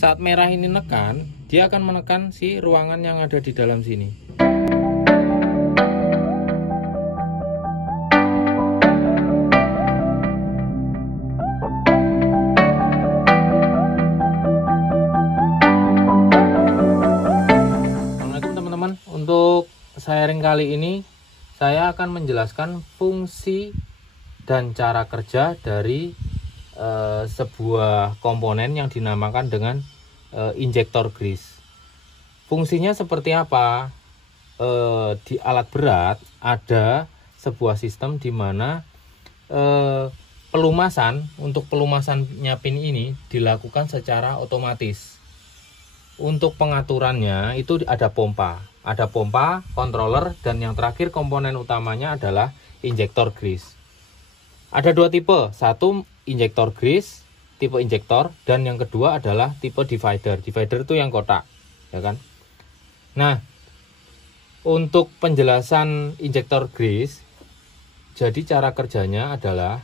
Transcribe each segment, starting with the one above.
saat merah ini nekan, dia akan menekan si ruangan yang ada di dalam sini. Assalamualaikum teman-teman. Untuk sharing kali ini saya akan menjelaskan fungsi dan cara kerja dari sebuah komponen yang dinamakan dengan injektor grease. Fungsinya seperti apa? Di alat berat ada sebuah sistem di mana pelumasan, untuk pelumasannya pin ini dilakukan secara otomatis. Untuk pengaturannya itu ada pompa, controller, dan yang terakhir komponen utamanya adalah injektor grease. Ada dua tipe, satu injektor grease, tipe injektor, dan yang kedua adalah tipe divider. Divider itu yang kotak, ya kan? Nah, untuk penjelasan injektor grease, jadi cara kerjanya adalah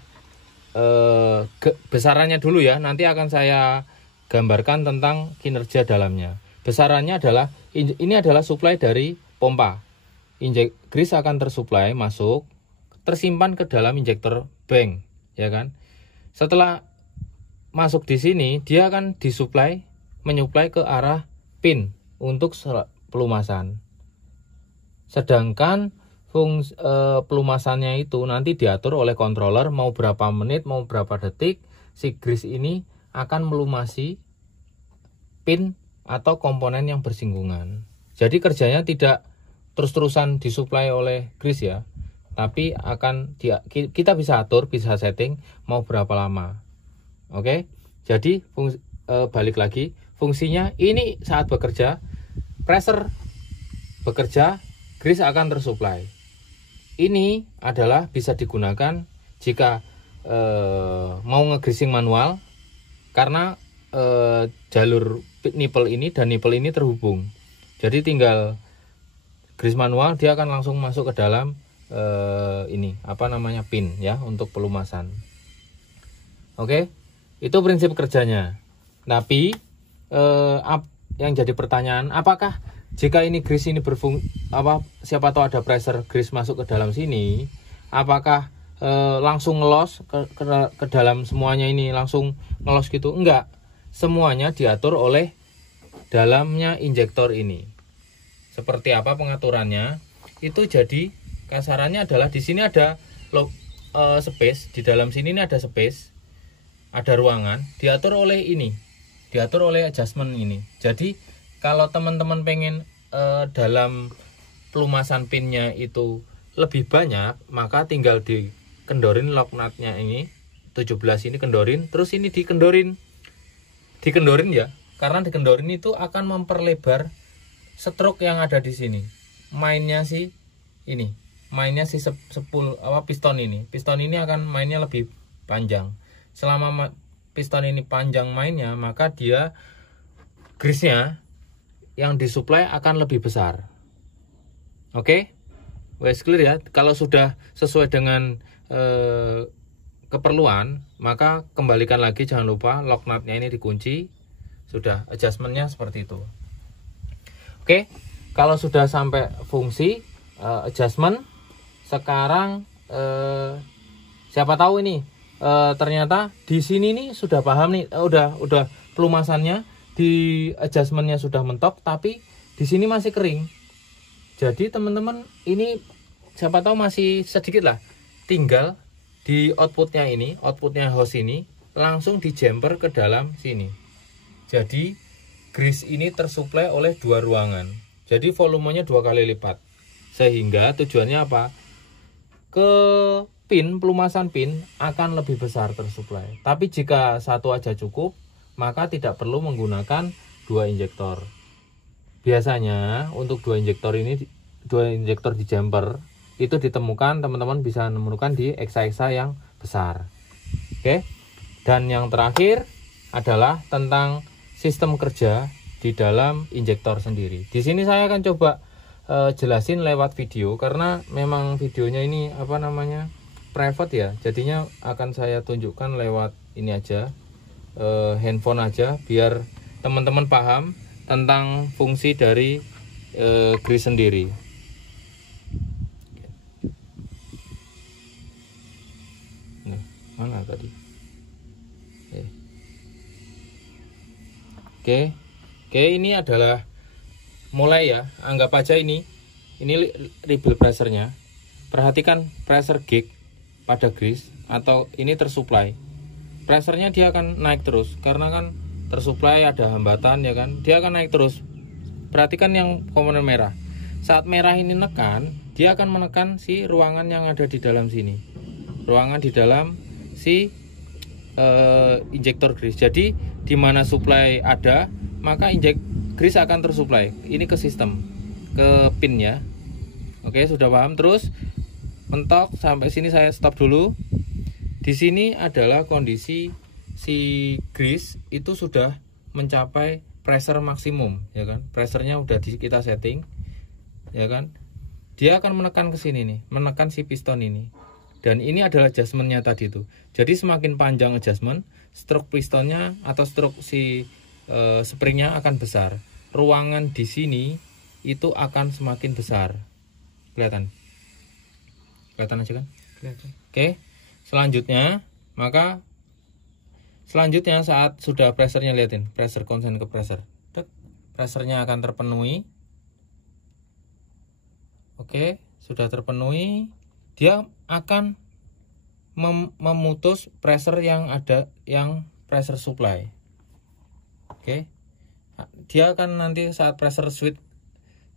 besarannya dulu ya. Nanti akan saya gambarkan tentang kinerja dalamnya. Besarannya adalah ini adalah suplai dari pompa. Grease akan tersuplai masuk, tersimpan ke dalam injektor bank, ya kan? Setelah masuk di sini, dia akan menyuplai ke arah pin untuk pelumasan. Sedangkan pelumasannya itu nanti diatur oleh controller, mau berapa menit, mau berapa detik, si grease ini akan melumasi pin atau komponen yang bersinggungan. Jadi kerjanya tidak terus-terusan disuplai oleh grease ya, tapi kita bisa atur, bisa setting mau berapa lama. Oke, jadi balik lagi, fungsinya ini saat bekerja, pressure bekerja, grease akan tersuplai. Ini adalah bisa digunakan jika mau nge-greasing manual, karena jalur nipple ini dan nipple ini terhubung. Jadi tinggal grease manual, dia akan langsung masuk ke dalam pin ya, untuk pelumasan. Oke, itu prinsip kerjanya. Tapi yang jadi pertanyaan, apakah jika ini grease ini siapa tahu ada pressure grease masuk ke dalam sini, apakah langsung ngelos ke dalam semuanya ini, langsung ngelos gitu? Enggak, semuanya diatur oleh dalamnya injektor ini. Seperti apa pengaturannya? Itu jadi kasarannya adalah di sini ada space, di dalam sini ini ada space, ada ruangan, diatur oleh adjustment ini. Jadi kalau teman-teman pengen dalam pelumasan pinnya itu lebih banyak, maka tinggal dikendorin lock nutnya ini 17 ini, kendorin, terus ini dikendorin ya, karena dikendorin itu akan memperlebar stroke yang ada di sini. Mainnya si piston ini akan mainnya lebih panjang. Selama piston ini panjang mainnya, maka dia grease-nya yang disuplai akan lebih besar. Oke, wes clear ya. Kalau sudah sesuai dengan keperluan, maka kembalikan lagi, jangan lupa lock nutnya ini dikunci. Sudah, adjustmentnya seperti itu. Oke, kalau sudah sampai fungsi adjustment, sekarang siapa tahu ini ternyata di sini nih sudah paham nih, udah pelumasannya di adjustmentnya sudah mentok, tapi di sini masih kering. Jadi teman-teman, ini siapa tahu masih sedikit lah, tinggal di outputnya hose ini langsung di jumper ke dalam sini. Jadi grease ini tersuplai oleh dua ruangan, jadi volumenya 2 kali lipat, sehingga tujuannya apa? Ke pelumasan pin akan lebih besar tersuplai. Tapi jika satu aja cukup, maka tidak perlu menggunakan 2 injektor. Biasanya untuk 2 injektor di jumper itu ditemukan, teman-teman bisa menemukan di eksa yang besar. Oke. Dan yang terakhir adalah tentang sistem kerja di dalam injektor sendiri. Di sini saya akan coba jelasin lewat video, karena memang videonya ini private ya, jadinya akan saya tunjukkan lewat ini aja, handphone aja, biar teman-teman paham tentang fungsi dari grease sendiri. Nih, mana tadi? Oke, ini adalah mulai ya. Anggap aja ini rebuild pressernya. Perhatikan pressure gauge pada grease atau ini tersupply. Pressernya dia akan naik terus karena kan tersupply ada hambatan ya kan. Dia akan naik terus. Perhatikan yang komponen merah. Saat merah ini nekan, dia akan menekan si ruangan yang ada di dalam sini. Ruangan di dalam si injektor grease. Jadi di mana supply ada, maka grease akan tersupply. Ini ke sistem, ke pin ya. Oke, sudah paham. Terus mentok sampai sini saya stop dulu. Di sini adalah kondisi si grease itu sudah mencapai pressure maksimum ya kan. Pressernya udah kita setting ya kan. Dia akan menekan ke sini nih, menekan si piston ini. Dan ini adalah adjustmentnya tadi itu. Jadi semakin panjang adjustment, stroke pistonnya atau stroke si springnya akan besar. Ruangan di sini itu akan semakin besar. Kelihatan aja kan? Kelihatan. Oke. Selanjutnya saat sudah pressernya, lihatin pressure konsen ke pressure. Pressernya akan terpenuhi. Oke, sudah terpenuhi. Dia akan memutus pressure yang ada, yang pressure supply. Oke, dia akan nanti saat pressure switch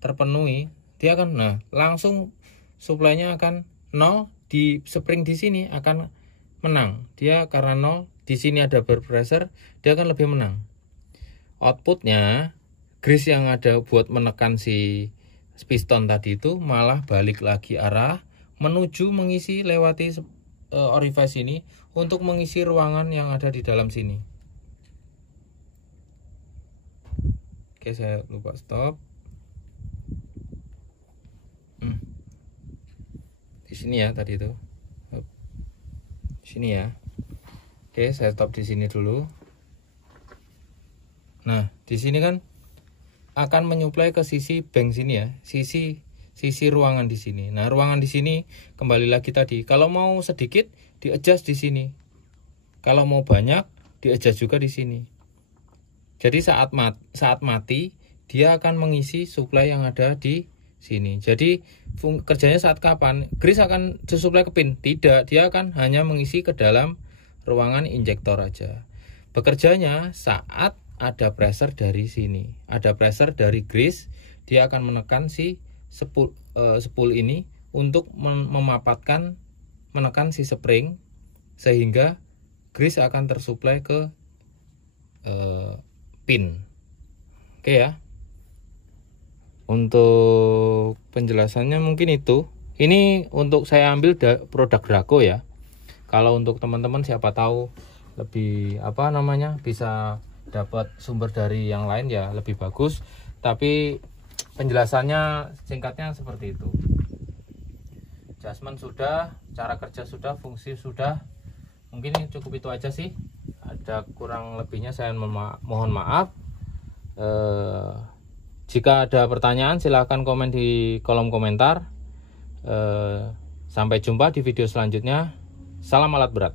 terpenuhi, dia akan langsung supply-nya akan 0, di spring di sini akan menang. Dia karena 0 di sini ada berpressure, dia akan lebih menang. Outputnya grease yang ada buat menekan si piston tadi itu malah balik lagi arah menuju mengisi lewati orifice ini untuk mengisi ruangan yang ada di dalam sini. Oke, saya lupa stop. Di sini ya tadi itu. Di sini ya. Oke, saya stop di sini dulu. Nah, di sini kan akan menyuplai ke sisi bank sini ya, sisi ruangan di sini. Nah, ruangan di sini kembali lagi tadi. Kalau mau sedikit di-adjust di sini. Kalau mau banyak di-adjust juga di sini. Jadi saat mati dia akan mengisi supply yang ada di sini. Jadi kerjanya saat kapan? Grease akan disuplai ke pin? Tidak, dia akan hanya mengisi ke dalam ruangan injektor aja. Bekerjanya saat ada pressure dari sini, ada pressure dari grease, dia akan menekan si spool ini untuk menekan si spring sehingga grease akan tersuplai ke pin. Oke ya. Untuk penjelasannya mungkin itu. Ini untuk saya ambil produk Draco ya. Kalau untuk teman-teman siapa tahu lebih bisa dapat sumber dari yang lain ya lebih bagus. Tapi penjelasannya singkatnya seperti itu. Adjustment sudah, cara kerja sudah, fungsi sudah. Mungkin cukup itu aja sih. Ada kurang lebihnya saya mohon maaf. Jika ada pertanyaan silahkan komen di kolom komentar. Sampai jumpa di video selanjutnya. Salam alat berat.